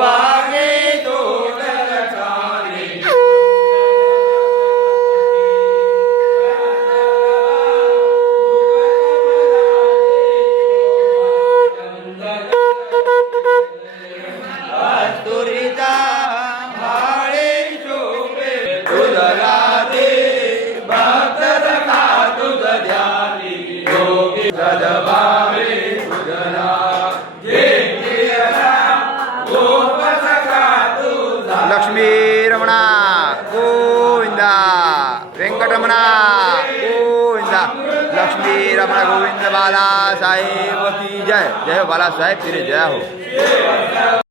वागे तोडलखाने कस्तुरीचा माळे शोभे तुझला दे भक्त सखा तुझ ध्यानी योगी सदभावे तुझला लक्ष्मी रमणा गोविंदा वेंकटरमणा गोविंदा लक्ष्मी रमणा गोविंद बाला साहेब की जय जय बाला साहेब तेरे जय हो।